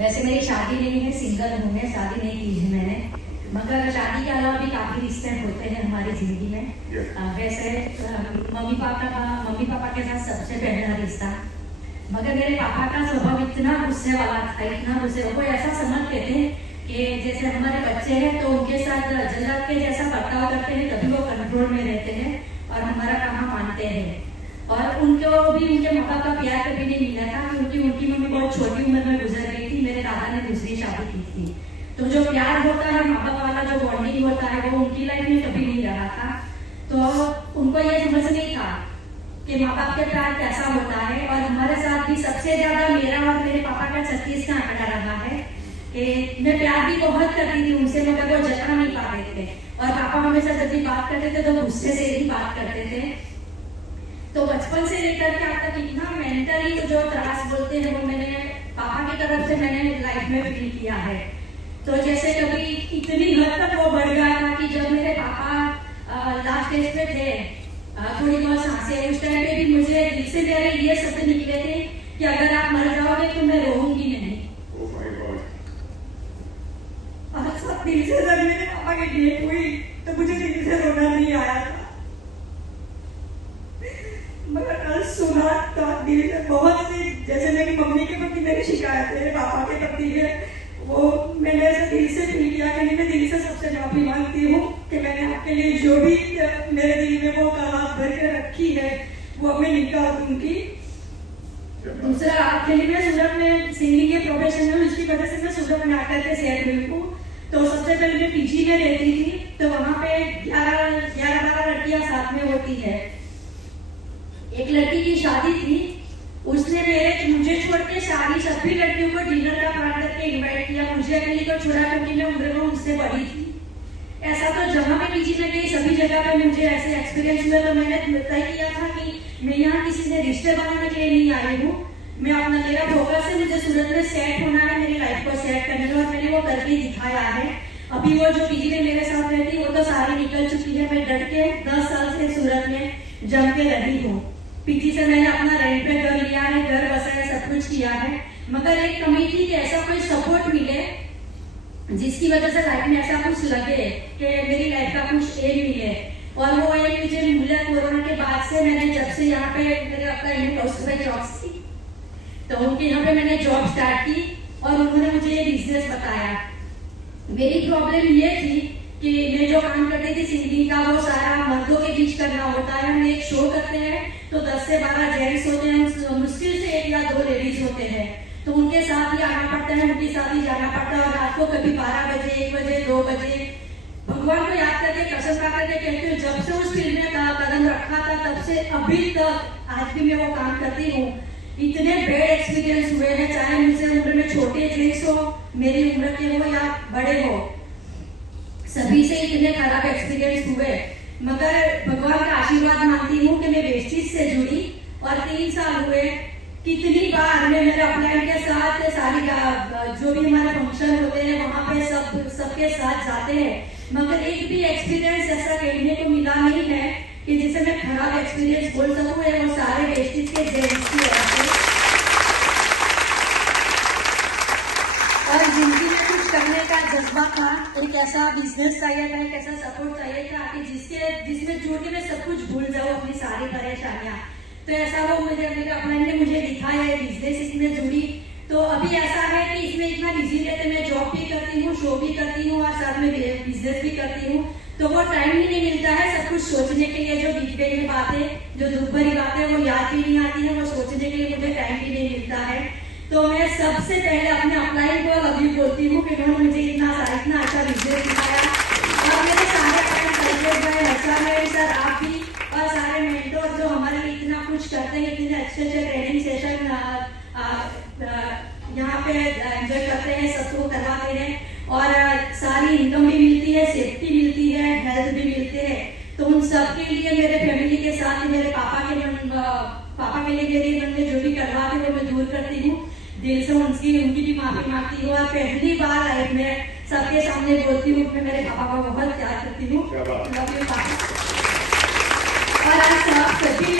वैसे मेरी शादी नहीं है, सिंगल हूँ मैं, शादी नहीं की है मैंने, मगर शादी के अलावा भी काफी रिश्ते होते हैं हमारी जिंदगी में। वैसे मम्मी पापा के साथ सबसे पहला रिश्ता, मगर मेरे पापा का स्वभाव इतना गुस्से वाला था, इतना गुस्से, वो ऐसा समझते थे कि जैसे हमारे बच्चे हैं तो उनके साथ जल्लाद के जैसा बर्ताव करते हैं तभी वो कंट्रोल में रहते हैं और हमारा कहा मानते हैं। और उनको भी उनके माँ बाप का प्यार कभी नहीं मिला था, क्योंकि उनकी मम्मी बहुत छोटी उम्र में गुजर गई थी, मेरे दादा ने दूसरी शादी की थी। तो जो प्यार होता है, माँ बाप वाला जो बॉन्डिंग होता है, वो उनकी लाइफ में कभी नहीं रहा था। तो उनको ये समझ नहीं था कि माँ बाप के प्यार कैसा होता है। और हमारे साथ भी सबसे ज्यादा मेरा और मेरे पापा का 36 का आंकड़ा रहा है कि मैं प्यार भी बहुत करती थी उनसे, मगर वो जता नहीं पाते थे। और पापा हमेशा जब भी बात करते थे तो गुस्से से ही बात करते थे। तो बचपन से लेकर के अब तक इतना मेंटली जो त्रास बोलते हैं वो मैंने पापा की तरफ से मैंने लाइफ में फील किया है। तो जैसे कभी इतनी हद तक वो बढ़ गया था कि जब मेरे पापा लास्ट स्टेज पे थे, थोड़ी बहुत सांसें, उस टाइम पे भी मुझे दिल से मेरे ये शब्द निकले थे कि अगर आप मर जाओगे तो मैं रोऊंगी नहीं। और सब दिल से जब मेरे पापा की डेथ हुई तो मुझे दिल से रोना नहीं आया था, मगर कल सुना तो दिल से बहुत सी, जैसे मेरी मम्मी के प्रति मेरी शिकायत है, पापा के प्रति है, वो मैंने ऐसे दिल से फील किया कि मैं दिल से सबसे माफी मांगती हूँ कि मैंने आपके लिए जो भी मेरे दिल में वो कला भर के रखी है वो मैं निकाल दूंगी। दूसरा, एक्चुअली मैं सूरत में सिंगिंग के प्रोफेशन हूँ, इसकी वजह से मैं सूरत में आकर के सेट हुई हूँ। तो सबसे पहले मैं पीजी में रहती थी, तो वहाँ पे 11-12 लड़कियां साथ में होती है। एक लड़की की शादी थी, उसने मुझे छोड़ के सारी सभी लड़कियों को डिनर का प्लान करके इनवाइट किया, मुझे अकेली को छोड़ा क्योंकि मैं उम्र में उनसे बड़ी थी। ऐसा तो जहाँ मैं पीजी में गई सभी जगह पे मुझे ऐसे एक्सपीरियंस हुआ। तो मैंने तय किया था कि मैं यहाँ किसी से रिश्ते बनाने के लिए नहीं आई हूँ, मैं अपना मेरा फोकस है, मुझे सूरत में सेट होना है, मेरी लाइफ को सेट करने में, और मैंने वो करके दिखाया है। अभी वो जो पीजी में मेरे साथ रहती वो तो सारी निकल चुकी है, मैं डट के 10 साल से सूरत में जम के रही हूँ। पीजी से मैंने अपना रेंट पे घर लिया है, घर बसाया, सब कुछ किया है, मगर एक कमी थी कि ऐसा कोई सपोर्ट मिले जिसकी वजह से लाइफ में ऐसा कुछ लगे कि मेरी लाइफ का कुछ एम मिले। और वो एक मुझे मिला कोरोना के बाद से। मैंने जब से यहाँ पे मेरे अपना यूनिवर्सिटी जॉब थी तो उनके यहाँ पे मैंने जॉब स्टार्ट की और उन्होंने मुझे ये बिजनेस बताया। मेरी प्रॉब्लम ये थी कि मैं जो काम करती थी सिंगिंग का वो सारा मर्दों के बीच करना होता है। हम एक शो करते हैं तो 10 से 12 जेंट्स होते हैं, मुश्किल से 1 या 2 लेडीज होते हैं, तो उनके साथ ही आना पड़ता है, उनके साथ ही जाना पड़ता है। और रात को कभी 12 बजे, 1 बजे, 2 बजे भगवान को याद करके कसम खा करके कहती हूँ, जब से उस फील्ड में कदम रखा था तब से अभी तक आज भी मैं वो काम करती हूँ। इतने बेड एक्सपीरियंस हुए हैं, चाहे मुझसे उम्र में छोटे जेंट्स हो, मेरी उम्र के हो या बड़े हो, सभी से इतने खराब एक्सपीरियंस हुए, मगर भगवान का आशीर्वाद मानती हूँ कि मैं वेस्टिज से जुड़ी और 3 साल हुए। कितनी बार मैं मेरे अपलाइन के साथ सारी जो भी हमारे फंक्शन होते हैं वहाँ पे सबके साथ जाते हैं, मगर एक भी एक्सपीरियंस ऐसा कहने को मिला नहीं है कि जिसे मैं खराब एक्सपीरियंस बोल सकूँ। है वो सारे वेस्टिज के जेंट्स की वजह से। और जिंदगी में कुछ करने का जज्बा था, एक ऐसा बिजनेस चाहिए था, एक ऐसा सपोर्ट चाहिए था कि जिसमें जुड़ के मैं सब कुछ भूल जाऊँ, अपनी सारी परेशानियां। तो ऐसा वो मेरे अपने ने मुझे दिखाया है, बिजनेस इसमें जुड़ी। तो अभी ऐसा है कि इसमें इतना बिजी रहते, मैं जॉब भी करती हूँ, शो भी करती हूँ और साथ में बिजनेस भी करती हूँ, तो वो टाइम ही नहीं मिलता है सब कुछ सोचने के लिए। जो बीच की बातें, जो दुख भरी बातें वो याद भी नहीं आती है, वो सोचने के लिए मुझे टाइम भी नहीं मिलता है। तो मैं सबसे पहले अपने अपलाइन को लव यू बोलती हूँ कि उन्होंने मुझे इतना अच्छा बिजनेस दिखाया। और मेरे सारे सर आप भी और सारे मेंटोर जो हमारे लिए इतना कुछ करते हैं, इतने अच्छे ट्रेनिंग सेशन यहाँ पे एंजॉय करते हैं, सबको करवाते हैं और सारी इनकम भी मिलती है, सेफ्टी मिलती है, हेल्थ भी मिलते हैं। तो उन सब के लिए मेरे फैमिली के साथ मेरे पापा के लिए मेरे मन में जो भी करवाते वो मैं दूर करती हूँ, दिल से उनकी भी माफी मांगती हूँ। और पहली बार लाइफ में सबके सामने बोलती हूँ मैं मेरे पापा को बहुत प्यार करती हूँ। और आज आप सभी